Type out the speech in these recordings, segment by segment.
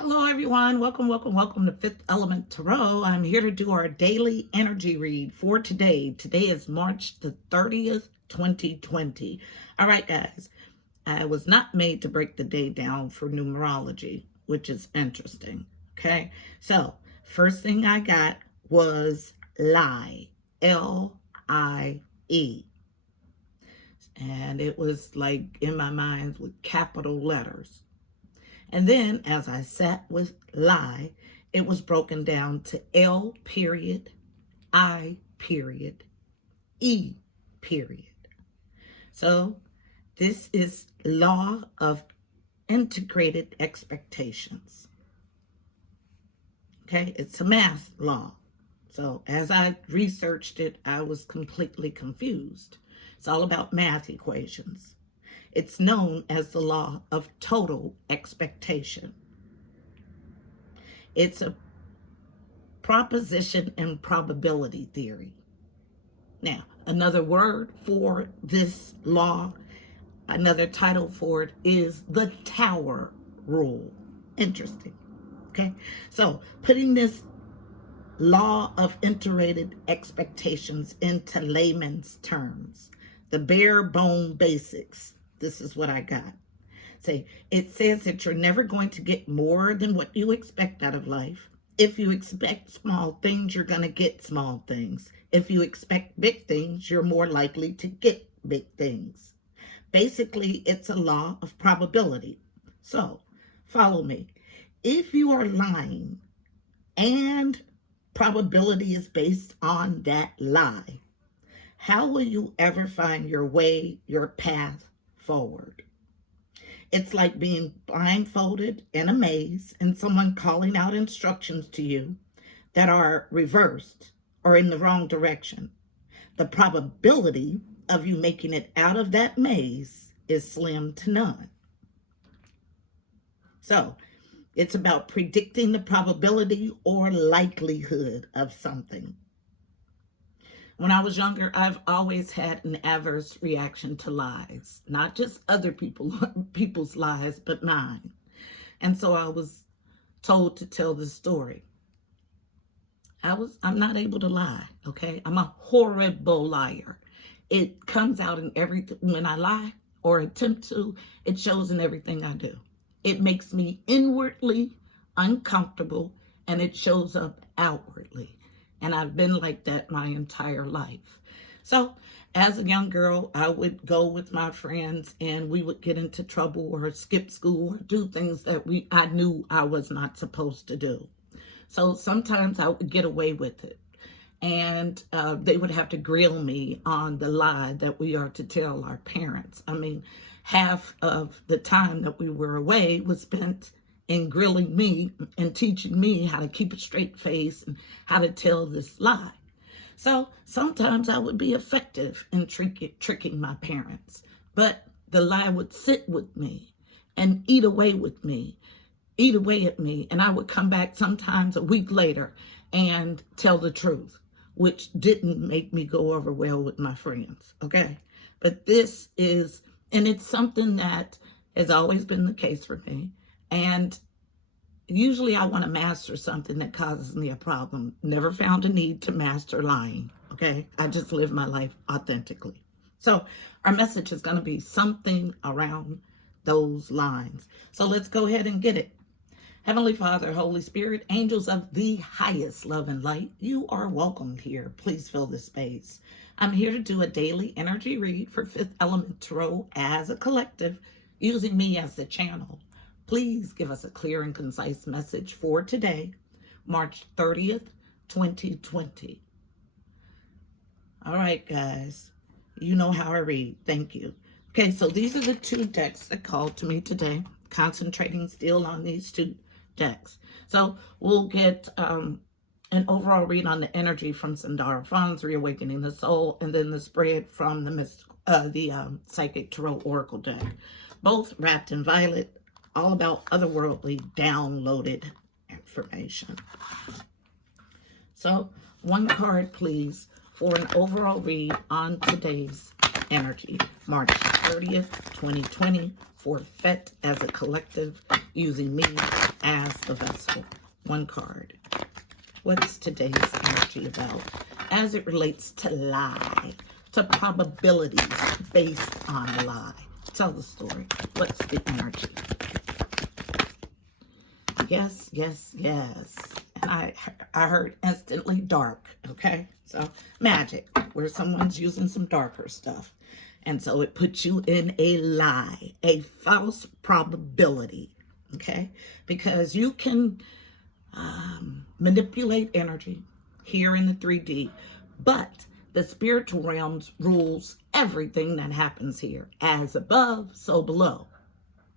Hello, everyone. Welcome to Fifth Element Tarot. I'm here to do our daily energy read for today. Today is March the 30th, 2020. All right, guys. I was not made to break the day down for numerology, which is interesting. Okay. So, first thing I got was lie. L-I-E. And it was like in my mind with capital letters. And then as I sat with lie, it was broken down to L period, I period, E period. So this is law of integrated expectations. Okay, it's a math law. So as I researched it, I was completely confused. It's all about math equations. It's known as the law of total expectation. It's a proposition and probability theory. Now, another word for this law, another title for it is the Tower Rule. Interesting. Okay, so putting this law of integrated expectations into layman's terms, the bare bone basics. This is what I got. Say, it says that you're never going to get more than what you expect out of life. If you expect small things, you're going to get small things. If you expect big things, you're more likely to get big things. Basically, it's a law of probability. So, follow me. If you are lying and probability is based on that lie, how will you ever find your way, your path forward? It's like being blindfolded in a maze and someone calling out instructions to you that are reversed or in the wrong direction. The probability of you making it out of that maze is slim to none. So it's about predicting the probability or likelihood of something. When I was younger, I've always had an adverse reaction to lies, not just other people's lies, but mine. And so I was told to tell this story. I'm not able to lie, okay? I'm a horrible liar. It comes out in everything. When I lie or attempt to, it shows in everything I do. It makes me inwardly uncomfortable and it shows up outwardly. And I've been like that my entire life. So as a young girl, I would go with my friends and we would get into trouble or skip school or do things that I knew I was not supposed to do. So sometimes I would get away with it. And they would have to grill me on the lie that we are to tell our parents. I mean, half of the time that we were away was spent in grilling me and teaching me how to keep a straight face and how to tell this lie. So sometimes I would be effective in tricking my parents, but the lie would sit with me and eat away at me. And I would come back sometimes a week later and tell the truth, which didn't make me go over well with my friends, okay? But this is, and it's something that has always been the case for me. And usually I want to master something that causes me a problem. Never found a need to master lying, okay? I just live my life authentically. So our message is going to be something around those lines. So let's go ahead and get it. Heavenly Father, Holy Spirit, angels of the highest love and light, you are welcomed here. Please fill this space. I'm here to do a daily energy read for Fifth Element Tarot as a collective, using me as the channel. Please give us a clear and concise message for today, March 30th, 2020. All right, guys. You know how I read. Thank you. Okay, so these are the two decks that called to me today, concentrating still on these two decks. So we'll get an overall read on the energy from Sandara Funds, Reawakening the Soul, and then the spread from the Psychic Tarot Oracle deck. Both wrapped in violet, all about otherworldly downloaded information. So one card, please, for an overall read on today's energy, March 30th, 2020, for FET as a collective, using me as the vessel. One card. What's today's energy about as it relates to lie, to probabilities based on a lie? Tell the story. What's the energy? Yes, yes, yes. And I heard instantly dark, okay? So magic, where someone's using some darker stuff. And so it puts you in a lie, a false probability, okay? Because you can manipulate energy here in the 3D, but the spiritual realms rules everything that happens here. As above, so below,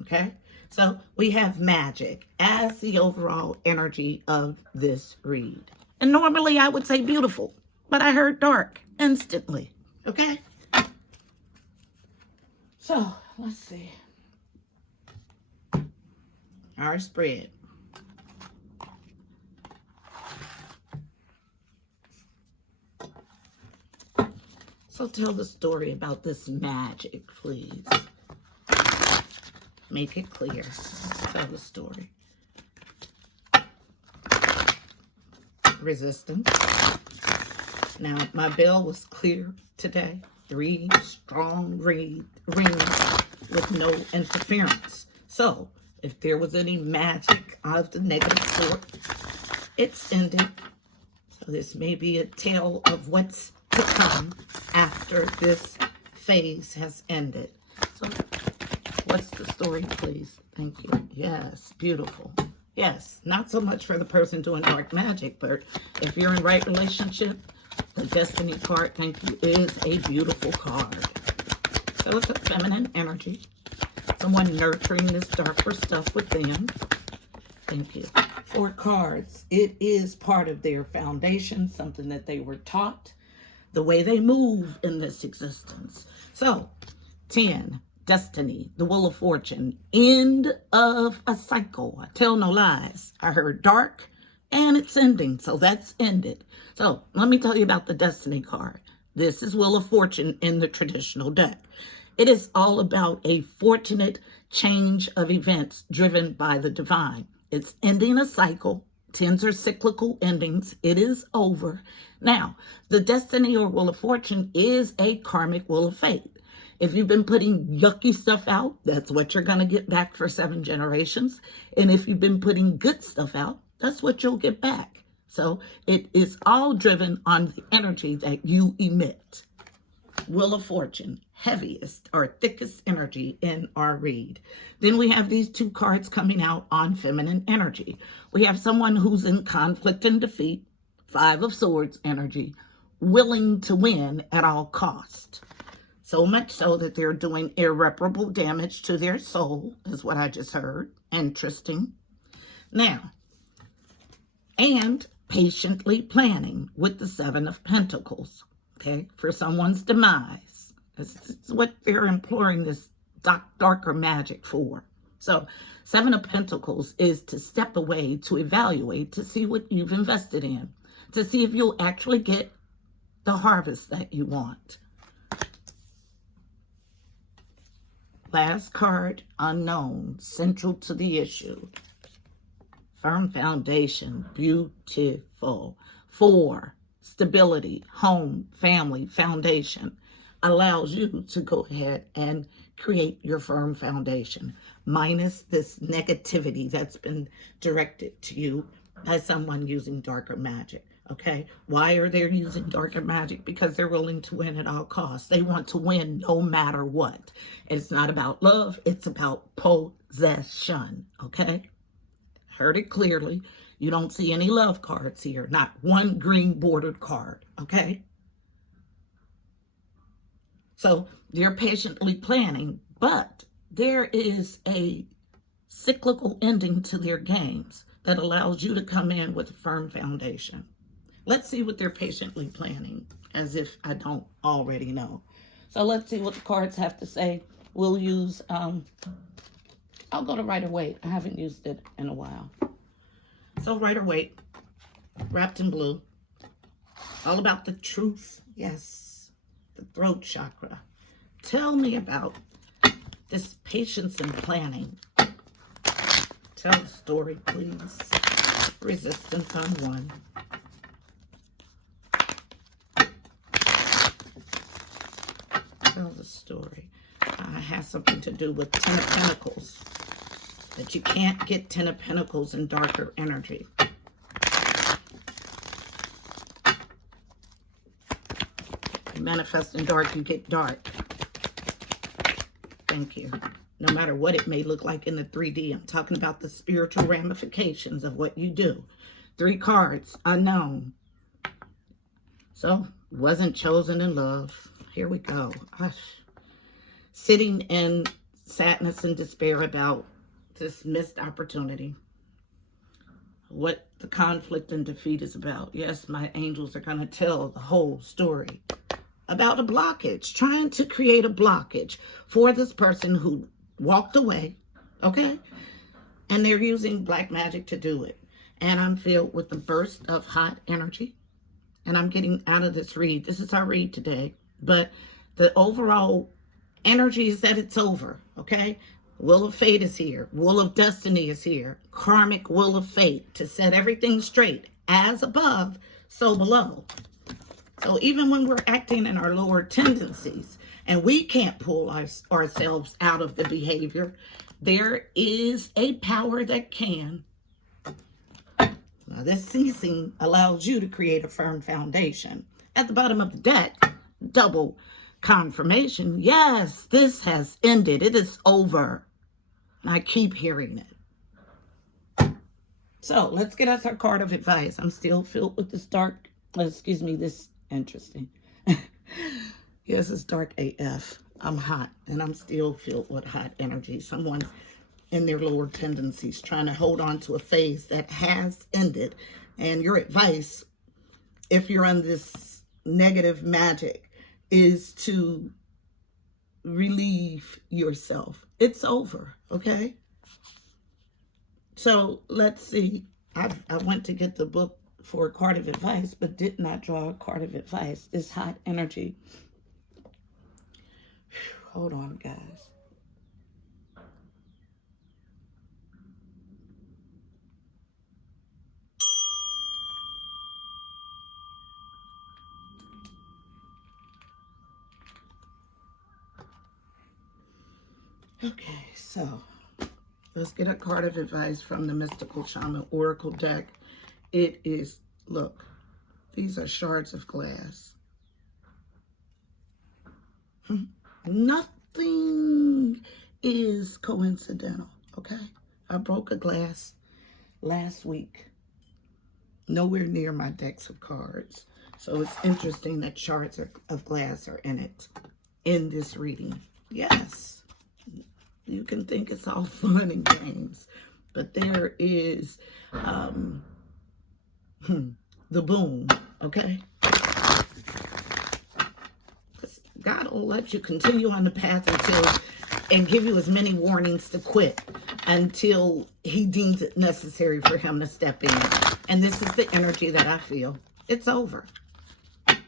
okay? So we have magic as the overall energy of this read. And normally I would say beautiful, but I heard dark instantly, okay? So let's see. Our spread. So tell the story about this magic, please. Make it clear. Tell the story. Resistance. Now, my bell was clear today. 3 strong rings with no interference. So, if there was any magic of the negative sort, it's ended. So this may be a tale of what's to come after this phase has ended. So, what's the story, please? Thank you. Yes, beautiful. Yes, not so much for the person doing dark magic, but if you're in right relationship, the Destiny card, thank you, is a beautiful card. So it's a feminine energy. Someone nurturing this darker stuff within. Thank you. 4 cards. It is part of their foundation, something that they were taught, the way they move in this existence. So, 10, Destiny, the Wheel of Fortune, end of a cycle. I tell no lies. I heard dark, and it's ending, so that's ended. So, let me tell you about the Destiny card. This is Wheel of Fortune in the traditional deck. It is all about a fortunate change of events driven by the divine. It's ending a cycle. 10s are cyclical endings. It is over. Now, the Destiny or Wheel of Fortune is a karmic wheel of fate. If you've been putting yucky stuff out, that's what you're going to get back for 7 generations. And if you've been putting good stuff out, that's what you'll get back. So it is all driven on the energy that you emit. Wheel of Fortune, heaviest or thickest energy in our read. Then we have these 2 cards coming out on feminine energy. We have someone who's in conflict and defeat, 5 of Swords energy, willing to win at all cost. So much so that they're doing irreparable damage to their soul, is what I just heard. Interesting. Now, and patiently planning with the 7 of Pentacles, okay, for someone's demise. This is what they're imploring this darker magic for. So 7 of Pentacles is to step away, to evaluate, to see what you've invested in, to see if you'll actually get the harvest that you want. Last card, unknown, central to the issue. Firm foundation, beautiful. 4, stability, home, family, foundation. Allows you to go ahead and create your firm foundation, minus this negativity that's been directed to you by someone using darker magic. Okay, why are they using darker magic? Because they're willing to win at all costs. They want to win no matter what. It's not about love, it's about possession. Okay, heard it clearly. You don't see any love cards here, not one green bordered card. Okay, so they're patiently planning, but there is a cyclical ending to their games that allows you to come in with a firm foundation. Let's see what they're patiently planning, as if I don't already know. So let's see what the cards have to say. We'll use, I'll go to Rider-Waite. I haven't used it in a while. So Rider-Waite, wrapped in blue, all about the truth. Yes, the throat chakra. Tell me about this patience and planning. Tell the story, please. Resistance on 1. Tell the story. It has something to do with 10 of Pentacles. That you can't get 10 of Pentacles in darker energy. You manifest in dark, you get dark. Thank you. No matter what it may look like in the 3D, I'm talking about the spiritual ramifications of what you do. 3 cards, unknown. So, wasn't chosen in love. Here we go. Gosh. Sitting in sadness and despair about this missed opportunity. What the conflict and defeat is about. Yes, my angels are going to tell the whole story about a blockage. Trying to create a blockage for this person who walked away. Okay? And they're using black magic to do it. And I'm filled with a burst of hot energy. And I'm getting out of this read. This is our read today. But the overall energy is that it's over. Okay? Will of fate is here. Will of destiny is here. Karmic will of fate to set everything straight. As above, so below. So even when we're acting in our lower tendencies and we can't pull ourselves out of the behavior, there is a power that can. Now, this ceasing allows you to create a firm foundation. At the bottom of the deck, double confirmation. Yes, this has ended. It is over. And I keep hearing it. So let's get us our card of advice. I'm still filled with this dark, this interesting. Yes, it's dark AF. I'm hot and I'm still filled with hot energy. Someone in their lower tendencies trying to hold on to a phase that has ended. And your advice, if you're on this negative magic, is to relieve yourself. It's over, okay? So let's see. I went to get the book for a card of advice, but did not draw a card of advice. This hot energy. Hold on, guys. Okay, so let's get a card of advice from the Mystical Shaman Oracle deck. It is, look, these are shards of glass. Nothing is coincidental, okay? I broke a glass last week. Nowhere near my decks of cards. So it's interesting that shards of glass are in it, in this reading. Yes. You can think it's all fun and games, but there is the boom, okay? God will let you continue on the path and give you as many warnings to quit until he deems it necessary for him to step in. And this is the energy that I feel. It's over.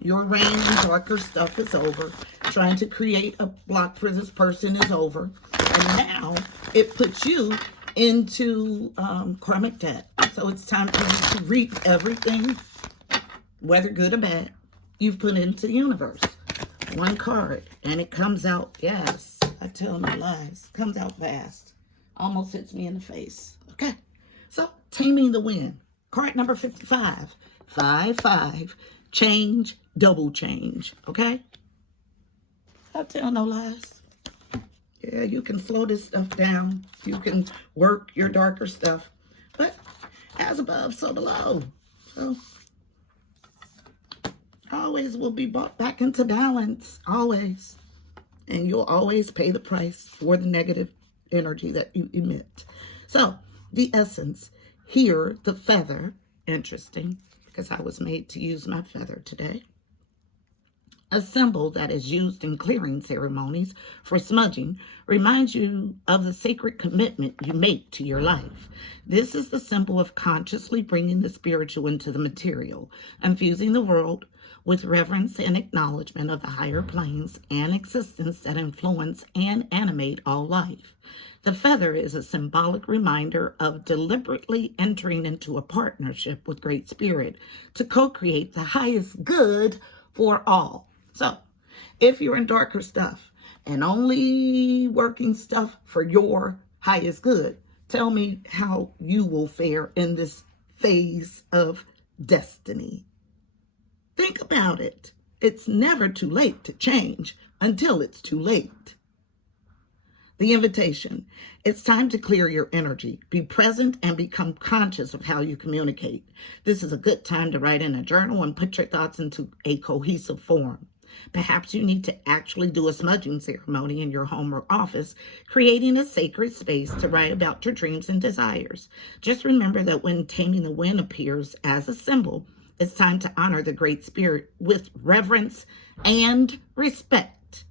Your reign and darker stuff is over. Trying to create a block for this person is over. And now it puts you into karmic debt. So it's time for you to reap everything, whether good or bad, you've put into the universe. One card, and it comes out, yes, I tell no lies, comes out fast. Almost hits me in the face. Okay, so taming the wind. Card number 55. 5-5. Change, double change. Okay? I tell no lies. Yeah, you can slow this stuff down. You can work your darker stuff. But as above, so below. So always will be brought back into balance. Always. And you'll always pay the price for the negative energy that you emit. So the essence here, the feather, interesting, because I was made to use my feather today. A symbol that is used in clearing ceremonies for smudging reminds you of the sacred commitment you make to your life. This is the symbol of consciously bringing the spiritual into the material, infusing the world with reverence and acknowledgement of the higher planes and existence that influence and animate all life. The feather is a symbolic reminder of deliberately entering into a partnership with Great Spirit to co-create the highest good for all. So, if you're in darker stuff and only working stuff for your highest good, tell me how you will fare in this phase of destiny. Think about it. It's never too late to change until it's too late. The invitation. It's time to clear your energy. Be present and become conscious of how you communicate. This is a good time to write in a journal and put your thoughts into a cohesive form. Perhaps you need to actually do a smudging ceremony in your home or office, creating a sacred space to write about your dreams and desires. Just remember that when Taming the Wind appears as a symbol, it's time to honor the Great Spirit with reverence and respect.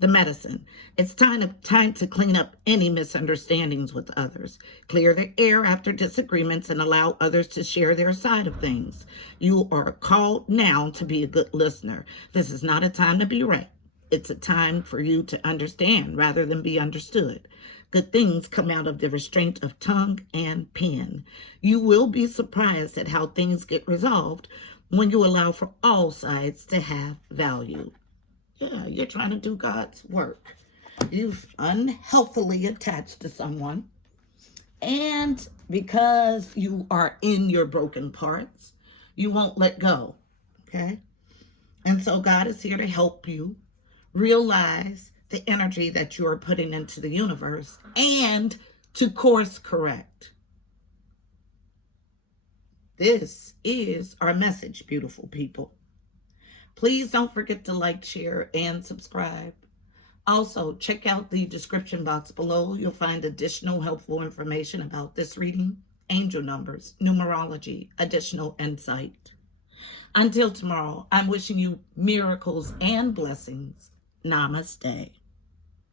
The medicine. It's time to clean up any misunderstandings with others. Clear the air after disagreements and allow others to share their side of things. You are called now to be a good listener. This is not a time to be right. It's a time for you to understand rather than be understood. Good things come out of the restraint of tongue and pen. You will be surprised at how things get resolved when you allow for all sides to have value. Yeah, you're trying to do God's work. You've unhealthily attached to someone. And because you are in your broken parts, you won't let go. Okay? And so God is here to help you realize the energy that you are putting into the universe and to course correct. This is our message, beautiful people. Please don't forget to like, share, and subscribe. Also, check out the description box below. You'll find additional helpful information about this reading, angel numbers, numerology, additional insight. Until tomorrow, I'm wishing you miracles and blessings. Namaste.